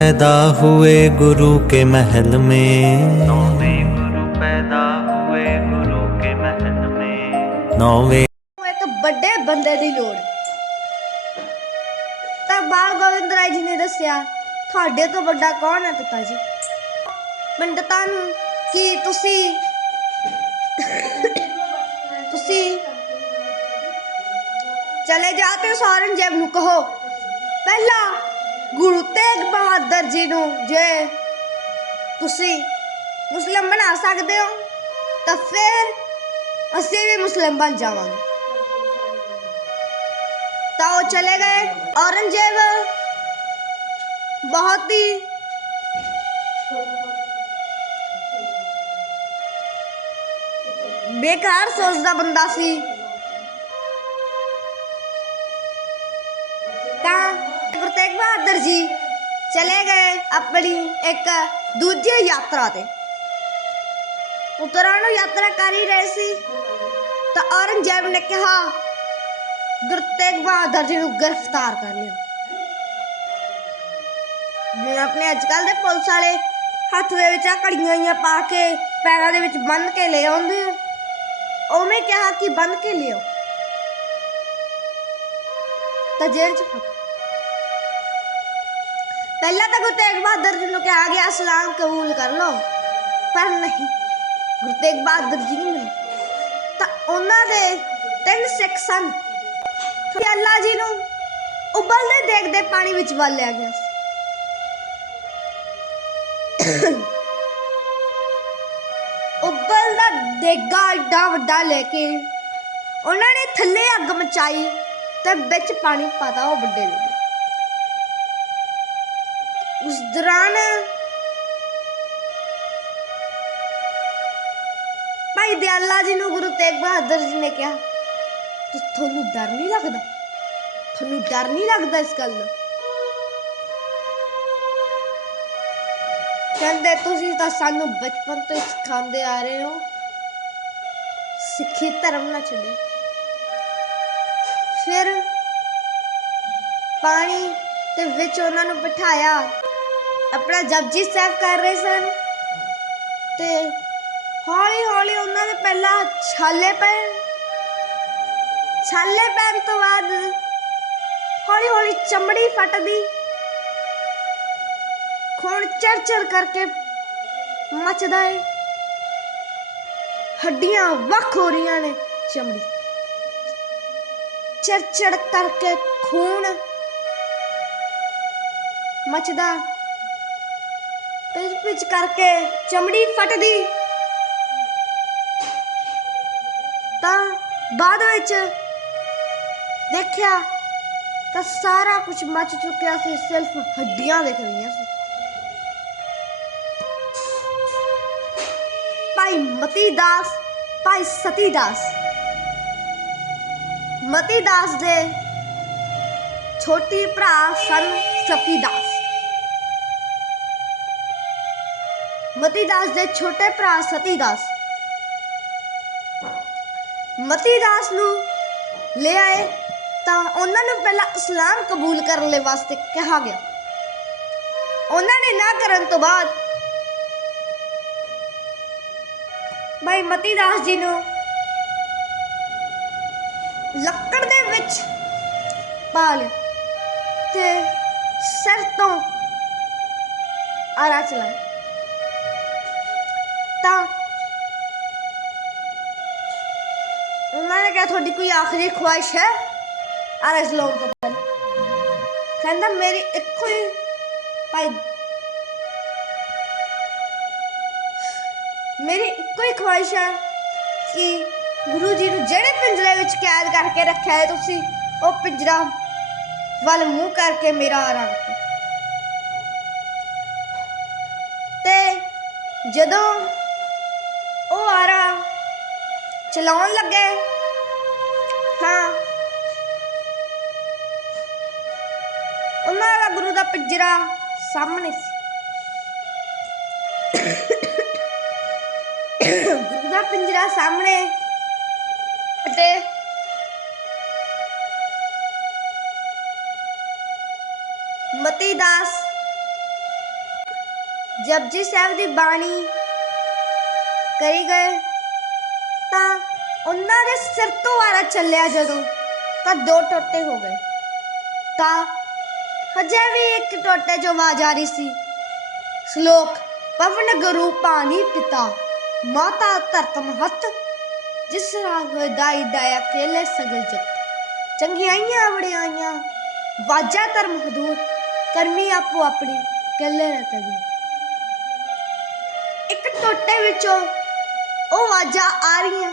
पैदा हुए गुरु के महल में नौवें गुरु पैदा हुए गुरु के महल में नौवे ਨੂੰ ਇੱਕ ਵੱਡੇ ਬੰਦੇ ਦੀ ਲੋੜ ਤਾਂ ਬਾਲ ਗੋਬਿੰਦ ਰਾਏ ਜੀ ਨੇ ਦੱਸਿਆ ਤੁਹਾਡੇ ਤੋਂ ਵੱਡਾ ਕੌਣ ਹੈ ਪਿਤਾ ਜੀ ਪੰਡਤਾਂ ਨੂੰ ਕਿ ਤੁਸੀਂ ਤੁਸੀਂ ਚਲੇ ਜਾ ਤੇ ਉਸ ਔਰੰਗਜ਼ੇਬ ਨੂੰ ਕਹੋ ਪਹਿਲਾਂ ਗੁਰੂ ਤੇਗ ਬਹਾਦਰ ਜੀ ਨੂੰ ਜੇ ਤੁਸੀਂ ਮੁਸਲਮਾਨ ਬਣਾ ਸਕਦੇ ਹੋ, ਤਾਂ ਫਿਰ ਅਸੀਂ ਵੀ ਮੁਸਲਿਮ ਬਣ ਜਾਵਾਂਗੇ। ਤਾਂ ਉਹ ਚਲੇ ਗਏ ਔਰੰਗਜ਼ੇਬ। ਬਹੁਤ ਹੀ ਬੇਕਾਰ ਸੋਚਦਾ ਬੰਦਾ ਸੀ। ਆਪਣੀ ਇੱਕ ਦੂਜੀ ਯਾਤਰਾ ਤੇ। ਉਤਰਾਂ ਨੂੰ ਯਾਤਰਾ ਕਰ ਹੀ ਰਹੇ ਸੀ। ਤਾਂ ਔਰੰਗਜ਼ੇਬ ਨੇ ਕਿਹਾ ਗੁਰੂ ਤੇਗ ਬਹਾਦਰ ਜੀ ਨੂੰ ਗ੍ਰਿਫਤਾਰ ਕਰ ਲਿਓ। ਜਿਵੇਂ ਆਪਣੇ ਅੱਜ ਕੱਲ ਦੇ ਪੁਲਿਸ ਵਾਲੇ ਹੱਥ ਦੇ ਵਿੱਚ ਆ ਘੜੀਆਂ ਜਿਹੀਆਂ ਪਾ ਕੇ ਪੈਰਾਂ ਦੇ ਵਿੱਚ ਬੰਨ ਕੇ ਲੈ ਆਉਂਦੇ ਆ। ਉਹਨੇ ਕਿਹਾ ਕਿ ਬੰਨ ਕੇ ਲਿਓ ਤਾਂ ਜੇਲ੍ਹ ਚ ਫਟ ਪਹਿਲਾਂ ਤਾਂ ਗੁਰੂ ਤੇਗ ਬਹਾਦਰ ਜੀ ਨੂੰ ਕਿਹਾ ਗਿਆ ਇਸਲਾਮ ਕਬੂਲ ਕਰ ਲਓ, ਪਰ ਨਹੀਂ। ਗੁਰੂ ਤੇਗ ਬਹਾਦਰ ਜੀ ਨਹੀਂ ਮਿਲੇ ਤਾਂ ਉਹਨਾਂ ਦੇ ਤਿੰਨ ਸਿੱਖ ਸਨ। ਤੇ ਅੱਲਾ ਜੀ ਨੂੰ ਉਬਲਦੇ ਦੇਖਦੇ ਪਾਣੀ ਵਿੱਚ ਵਾਲਿਆ ਗਿਆ ਸੀ। ਉਬਲਦਾ ਦੇਗਾ ਏਡਾ ਵੱਡਾ ਲੈ ਕੇ, ਉਹਨਾਂ ਨੇ ਥੱਲੇ ਅੱਗ ਮਚਾਈ ਤੇ ਵਿੱਚ ਪਾਣੀ ਪਾਤਾ ਉਹ ਵੱਡੇ ਦੇ ਉਸ ਦੌਰਾਨ ਭਾਈ ਦਿਆਲਾ ਜੀ ਨੂੰ ਗੁਰੂ ਤੇਗ ਬਹਾਦਰ ਜੀ ਨੇ ਕਿਹਾ ਤੁਹਾਨੂੰ ਡਰ ਨਹੀਂ ਲੱਗਦਾ? ਤੁਹਾਨੂੰ ਡਰ ਨਹੀਂ ਲੱਗਦਾ ਇਸ ਗੱਲ ਦਾ? ਕਹਿੰਦੇ, ਤੁਸੀਂ ਤਾਂ ਸਾਨੂੰ ਬਚਪਨ ਤੋਂ ਹੀ ਸਿਖਾਉਂਦੇ ਆ ਰਹੇ ਹੋ। ਸਿੱਖੀ ਧਰਮ ਨਾ ਛੱਡੇ ਫਿਰ ਪਾਣੀ ਤੇ ਵਿੱਚ ਉਹਨਾਂ ਨੂੰ ਬਿਠਾਇਆ। ਆਪਣਾ ਜਪਜੀ ਸਾਹਿਬ ਕਰ ਰਹੇ ਸਨ। ਤੇ ਹੌਲੀ ਹੌਲੀ ਉਹਨਾਂ ਦੇ ਪਹਿਲਾਂ ਛਾਲੇ ਪਏ ਛਾਲੇ ਪੈਣ ਤੋਂ ਬਾਅਦ ਹੌਲੀ ਹੌਲੀ ਚਮੜੀ ਫਟਦੀ। ਖੂਨ ਚਰਚਰ ਕਰਕੇ ਮੱਚਦਾ ਏ। ਹੱਡੀਆਂ ਵੱਖ ਹੋ ਰਹੀਆਂ ਨੇ ਚਮੜੀ। ਚਰਚੜ ਕਰਕੇ ਖੂਨ ਮੱਚਦਾ। ਪਿਚ ਪਿਚ ਕਰਕੇ ਚਮੜੀ ਫਟਦੀ। ਤਾਂ ਬਾਅਦ ਵਿੱਚ ਦੇਖਿਆ ਤਾਂ ਸਾਰਾ ਕੁਝ ਮੱਚ ਚੁੱਕਿਆ ਸੀ, ਸਿਰਫ ਹੱਡੀਆਂ ਦਿਖ ਰਹੀਆਂ ਸੀ। ਭਾਈ ਮਤੀ ਦਾਸ, ਭਾਈ ਸਤੀ ਦਾਸ। ਮਤੀ ਦਾਸ ਦੇ ਛੋਟੀ ਭਰਾ ਸਨ ਸਤੀ ਦਾਸ। ਮਤੀ ਦਾਸ ਦੇ ਛੋਟੇ ਭਰਾ ਸਤੀ ਦਾਸ ਮਤੀ ਦਾਸ ਨੂੰ ਲੈ ਆਏ ਤਾਂ ਉਹਨਾਂ ਨੂੰ ਪਹਿਲਾਂ ਇਸਲਾਮ ਕਬੂਲ ਕਰਨ ਲਈ ਵਾਸਤੇ ਕਿਹਾ ਗਿਆ। ਉਹਨਾਂ ਨੇ ਨਾ ਕਰਨ ਤੋਂ ਬਾਅਦ ਭਾਈ ਮਤੀ ਦਾਸ ਜੀ ਨੂੰ ਲੱਕੜ ਦੇ ਵਿੱਚ ਪਾ ਲਿਆ ਤੇ ਸਿਰ ਤੋਂ ਆਰਾ ਚਲਾਇਆ। ਉਹਨਾਂ ਨੇ ਤੁਹਾਡੀ ਕੋਈ ਆਖਰੀ ਖੁਆਇਸ਼ ਹੈ? ਆਰਾ ਚਲਾਉਣ ਤੋਂ ਪਹਿਲਾਂ। ਕਹਿੰਦਾ, ਮੇਰੀ ਇੱਕੋ ਹੀ ਭਾਈ ਮੇਰੀ ਇੱਕੋ ਹੀ ਖੁਆਇਸ਼ ਹੈ ਕਿ ਗੁਰੂ ਜੀ ਨੂੰ ਜਿਹੜੇ ਪਿੰਜਰੇ ਵਿੱਚ ਕੈਦ ਕਰਕੇ ਰੱਖਿਆ ਹੈ ਤੁਸੀਂ, ਉਹ ਪਿੰਜਰਾ ਵੱਲ ਮੂੰਹ ਕਰਕੇ ਮੇਰਾ ਆਰਾ ਤੇ ਜਦੋਂ ਉਹ ਆਰਾ ਚਲਾਉਣ ਲੱਗੇ ਗੁਰੂ ਦਾ ਪਿੰਜਰਾ ਸਾਹਮਣੇ ਸੀ। ਗੁਰੂ ਦਾ ਪਿੰਜਰਾ ਸਾਹਮਣੇ ਅਤੇ ਮਤੀ ਦਾਸ ਜਪਜੀ ਸਾਹਿਬ ਦੀ ਬਾਣੀ ਕਰੀ ਗਏ, ਤਾਂ ਉਹਨਾਂ ਦੇ ਸਿਰ ਤੋਂ ਵਾਰਾ ਚੱਲਿਆ ਜਦੋਂ ਤਾਂ ਦੋ ਟੋਟੇ ਹੋ ਗਏ। ਤਾਂ ਹਜੇ ਵੀ ਇੱਕ ਟੋਟੇ ਚੋਂ ਆਵਾਜ਼ ਆ ਰਹੀ ਸੀ। ਸ਼ਲੋਕ, ਪਵਨ ਗੁਰੂ ਪਾਣੀ ਪਿਤਾ, ਮਾਤਾ ਧਰਤ ਮਹਤ, ਜਿਸ ਰਾਗ ਦਾਈ ਦਾਇਆ ਕੇਲੇ ਸਗਲ ਜਗਤ ਚੰਗਿਆਈਆਂ ਵੜਿਆਈਆਂ ਵਾਜਾ ਧਰਮ ਹਦੂਰ ਕਰਮੀ ਆਪੋ ਆਪਣੇ ਕੱਲੇ ਰਤਗੀ ਇੱਕ ਟੋਟੇ ਵਿੱਚੋਂ ਉਹ ਵਾਜਾ ਆ ਰਹੀਆਂ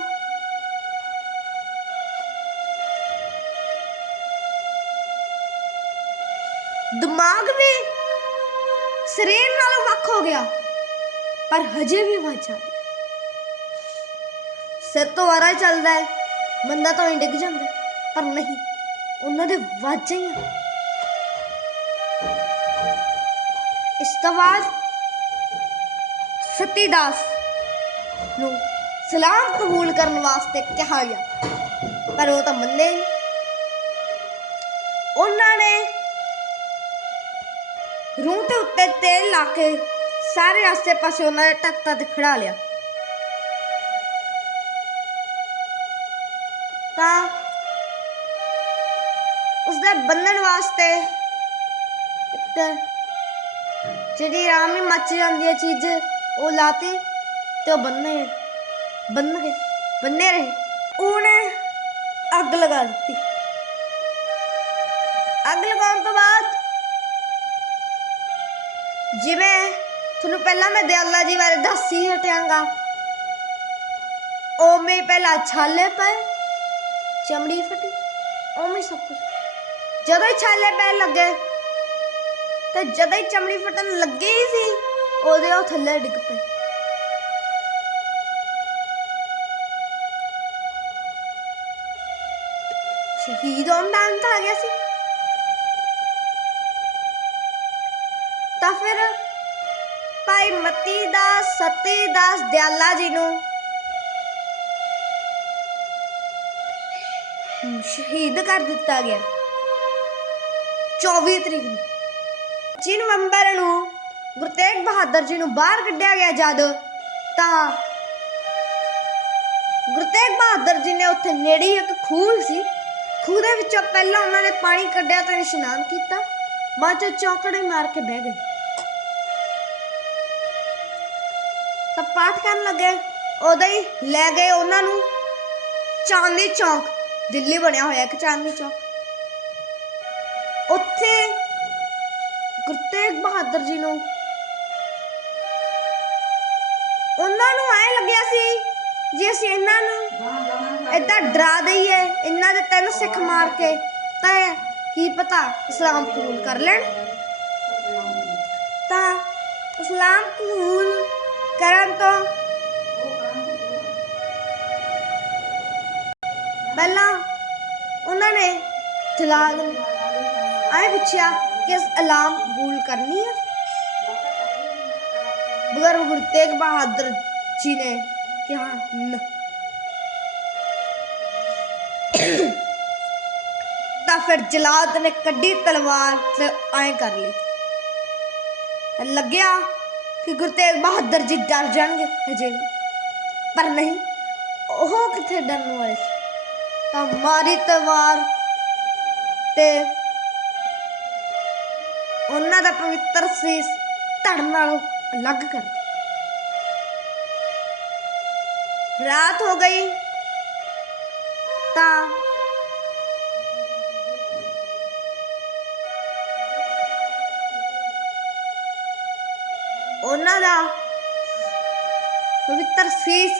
ਦਿਮਾਗ ਵੀ ਸਰੀਰ ਨਾਲੋਂ ਵੱਖ ਹੋ ਗਿਆ, ਪਰ ਹਜੇ ਵੀ ਵਾਜਾ ਸਿਰ ਤੋਂ ਵਾਰਾ ਚੱਲਦਾ ਹੈ ਬੰਦਾ ਤਾਂ ਹੀ ਡਿੱਗ ਜਾਂਦਾ ਪਰ ਨਹੀਂ, ਉਹਨਾਂ ਦੇ ਵਾਜਾਂ ਹੀ ਆ। ਇਸ ਤੋਂ ਬਾਅਦ ਸਤੀਦਾਸ ਨੂੰ ਸਲਾਮ ਕਬੂਲ ਕਰਨ ਵਾਸਤੇ ਕਿਹਾ ਗਿਆ, ਪਰ ਉਹ ਤਾਂ ਮੰਨੇ ਨਹੀਂ ਉਹਨਾਂ ਨੇ ਰੂਹ ਦੇ ਉੱਤੇ ਤੇਲ ਲਾ ਕੇ ਸਾਰੇ ਆਸੇ ਪਾਸੇ ਉਹਨਾਂ ਦਾ ਤਖਤਾਂ ਤੇ ਖੜਾ ਲਿਆ। ਤਾਂ ਉਸਦੇ ਬੰਨਣ ਵਾਸਤੇ ਇੱਕ ਜਿਹੜੀ ਆਰਾਮ ਹੀ ਮੱਚ ਜਾਂਦੀ ਹੈ ਚੀਜ਼, ਉਹ ਲਾਤੀ ਤੇ ਉਹ ਬੰਨੇ ਬੰਨ ਗਏ ਬੰਨੇ ਰਹੇ। ਉਹਨੇ ਅੱਗ ਲਗਾ ਦਿੱਤੀ। ਅੱਗ ਲਗਾਉਣ ਤੋਂ ਬਾਅਦ ਜਿਵੇਂ ਤੁਹਾਨੂੰ ਪਹਿਲਾਂ ਮੈਂ ਦਿਆਲਾ ਜੀ ਬਾਰੇ ਦੱਸ ਹੀ ਹਟਿਆਂਗਾ। ਉਵੇਂ ਪਹਿਲਾਂ ਛਾਲੇ ਪਏ, ਚਮੜੀ ਫਟੀ, ਉਵੇਂ ਸਭ ਕੁਝ ਜਦੋਂ ਹੀ ਛਾਲੇ ਪੈਣ ਲੱਗੇ, ਤੇ ਜਦੋਂ ਹੀ ਚਮੜੀ ਫਟਣ ਲੱਗੀ ਹੀ ਸੀ, ਉਹਦੇ ਉਹ ਥੱਲੇ ਡਿੱਗ ਪਏ। ਸ਼ਹੀਦ ਹੋਣ ਦਾ ਅੰਤ ਆ ਗਿਆ ਸੀ। ਤਾਂ ਫਿਰ ਭਾਈ ਮਤੀ ਦਾਸ ਸਤੀ ਦਾਸ ਦਿਆਲਾ ਜੀ ਨੂੰ ਸ਼ਹੀਦ ਕਰ ਦਿੱਤਾ ਗਿਆ। 24 ਤਰੀਕ ਨੂੰ। 25 ਨਵੰਬਰ ਨੂੰ ਗੁਰੂ ਤੇਗ ਬਹਾਦਰ ਜੀ ਨੂੰ ਬਾਹਰ ਕੱਢਿਆ ਗਿਆ ਜਦ ਤਾਂ ਗੁਰੂ ਤੇਗ ਬਹਾਦਰ ਜੀ ਨੇ ਉੱਥੇ ਨੇੜੇ ਇੱਕ ਖੂਹ ਸੀ। ਖੂਹ ਦੇ ਵਿੱਚੋਂ ਪਹਿਲਾਂ ਉਹਨਾਂ ਨੇ ਪਾਣੀ ਕੱਢਿਆ ਤੇ ਇਸ਼ਨਾਨ ਕੀਤਾ। ਬਾਅਦ ਚ ਚੌਕੜੇ ਮਾਰ ਕੇ ਬਹਿ ਗਏ। ਤਾਂ ਪਾਠ ਕਰਨ ਲੱਗੇ। ਉਦੋਂ ਹੀ ਲੈ ਗਏ ਉਹਨਾਂ ਨੂੰ। ਚਾਂਦਨੀ ਚੌਕ। ਦਿੱਲੀ ਬਣਿਆ ਹੋਇਆ ਇੱਕ ਚਾਂਦਨੀ ਚੌਕ। ਉੱਥੇ ਗੁਰੂ ਤੇਗ ਬਹਾਦਰ ਜੀ ਨੂੰ ਉਹਨਾਂ ਨੂੰ ਐ ਲੱਗਿਆ ਸੀ ਜੇ ਅਸੀਂ ਇਹਨਾਂ ਨੂੰ ਏਦਾਂ ਡਰਾ ਦਈਏ, ਇਹਨਾਂ ਦੇ ਤਿੰਨ ਸਿੱਖ ਮਾਰ ਕੇ, ਤਾਂ ਇਹ ਕੀ ਪਤਾ ਇਸਲਾਮ ਕਬੂਲ ਕਰ ਲੈਣ? ਤਾਂ ਇਸਲਾਮ ਕਬੂਲ ਕਰਨ ਤੋਂ ਪਹਿਲਾਂ ਉਹਨਾਂ ਨੇ ਜਲਾਲ ਆਏ ਪੁੱਛਿਆ ਕਿ ਇਸ ਇਸਲਾਮ ਕਬੂਲ ਕਰਨੀ ਹੈ ਮਗਰ ਗੁਰੂ ਤੇਗ ਬਹਾਦਰ ਜੀ ਨੇ ਕਿਹਾ ਨਾ ਤਾਂ ਫਿਰ ਜਲਾਦ ਨੇ ਕੱਢੀ ਤਲਵਾਰ ਤੇ ਐਂ ਕਰ ਲਈ ਲੱਗਿਆ ਕਿ ਗੁਰੂ ਤੇਗ ਬਹਾਦਰ ਜੀ ਡਰ ਜਾਣਗੇ ਹਜੇ ਵੀ। ਪਰ ਨਹੀਂ, ਉਹ ਕਿੱਥੇ ਡਰਨ ਵਾਲੇ ਸੀ? ਤਾਂ ਮਾਰੀ ਤਲਵਾਰ ਤੇ ਉਹਨਾਂ ਦਾ ਪਵਿੱਤਰ ਸੀਸ ਧੜ ਨਾਲੋਂ ਅਲੱਗ ਕਰ ਰਾਤ ਹੋ ਗਈ ਤਾਂ ਉਹਨਾਂ ਦਾ ਪਵਿੱਤਰ ਸੀਸ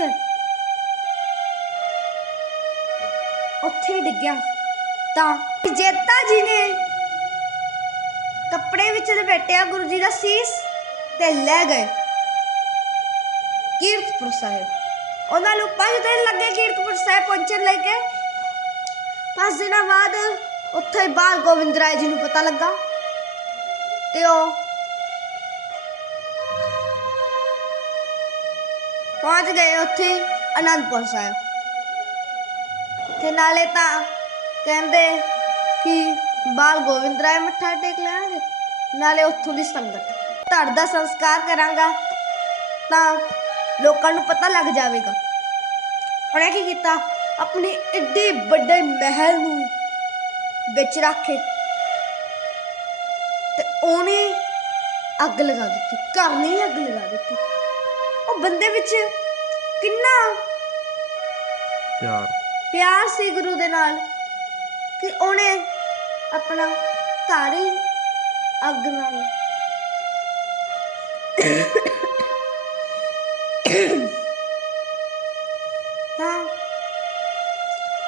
ਉੱਥੇ ਡਿੱਗਿਆ। ਤਾਂ ਜੇਤਾ ਜੀ ਨੇ ਕੱਪੜੇ ਵਿੱਚ ਲਪੇਟਿਆ ਗੁਰੂ ਜੀ ਦਾ ਸੀਸ ਤੇ ਲੈ ਗਏ ਕੀਰਤਪੁਰ ਸਾਹਿਬ। ਉਹਨਾਂ ਨੂੰ ਪੰਜ ਦਿਨ ਲੱਗੇ ਕੀਰਤਪੁਰ ਸਾਹਿਬ ਪਹੁੰਚਣ ਲੱਗੇ ਪੰਜ ਦਿਨਾਂ ਬਾਅਦ ਉੱਥੇ ਬਾਲ ਗੋਬਿੰਦ ਰਾਏ ਜੀ ਨੂੰ ਪਤਾ ਲੱਗਾ ਤੇ ਉਹ ਪਹੁੰਚ ਗਏ ਉੱਥੇ ਅਨੰਦਪੁਰ ਸਾਹਿਬ। ਤੇ ਨਾਲੇ ਤਾਂ ਕਹਿੰਦੇ ਕਿ ਬਾਲ ਗੋਬਿੰਦ ਰਾਏ ਮੱਥਾ ਟੇਕ ਲੈਣਗੇ, ਨਾਲੇ ਉੱਥੋਂ ਦੀ ਸੰਗਤ। ਧੜ ਦਾ ਸੰਸਕਾਰ ਕਰਾਂਗਾ, ਤਾਂ ਲੋਕਾਂ ਨੂੰ ਪਤਾ ਲੱਗ ਜਾਵੇਗਾ। ਉਹਨੇ ਕੀ ਕੀਤਾ? ਆਪਣੇ ਇੱਡੇ ਵੱਡੇ ਮਹਿਲ ਨੂੰ ਵਿੱਚ ਰੱਖੇ। ਤੇ ਉਹਨੇ ਅੱਗ ਲਗਾ ਦਿੱਤੀ, ਘਰ ਨੇ ਅੱਗ ਲਗਾ ਦਿੱਤੀ। ਉਹ ਬੰਦੇ ਵਿੱਚ ਕਿੰਨਾ ਪਿਆਰ। ਪਿਆਰ ਸੀ ਗੁਰੂ ਦੇ ਨਾਲ ਕਿ ਉਹਨੇ ਆਪਣਾ ਘਰ ਹੀ ਅੱਗ ਨਾਲ ਤਾਂ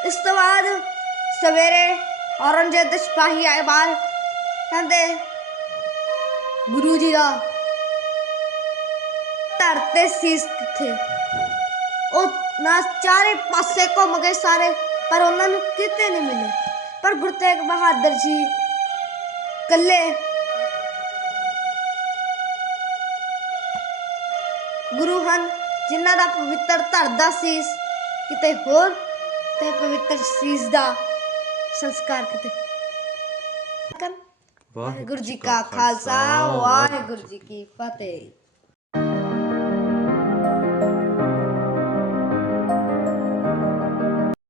ਇਸ ਤੋਂ ਬਾਅਦ ਸਵੇਰੇ ਔਰੰਗਜ਼ੇਬ ਦੇ ਸਿਪਾਹੀ ਆਏ ਬਾਹਰ। ਕਹਿੰਦੇ ਗੁਰੂ ਜੀ ਦਾ ਧੜ ਤੇ ਸੀਸ ਕਿੱਥੇ? ਉਹ ਨਾ ਚਾਰੇ ਪਾਸੇ ਘੁੰਮ ਗਏ ਸਾਰੇ ਪਰ ਉਹਨਾਂ ਨੂੰ ਕਿਤੇ ਨਹੀਂ ਮਿਲੇ। ਪਰ ਗੁਰੂ ਤੇਗ ਬਹਾਦਰ ਜੀ ਕੱਲੇ ਗੁਰੂ ਹਨ ਜਿਨ੍ਹਾਂ ਦਾ ਪਵਿੱਤਰ ਧੜ ਦਾ ਸੀਸ ਕਿਤੇ ਹੋਰ ਤੇ ਪਵਿੱਤਰ ਸੀਸ ਦਾ ਸੰਸਕਾਰ ਕਿਤੇ। ਵਾਹਿਗੁਰੂ ਜੀ ਕਾ ਖਾਲਸਾ ਵਾਹਿਗੁਰੂ ਜੀ ਕੀ ਫਤਿਹ।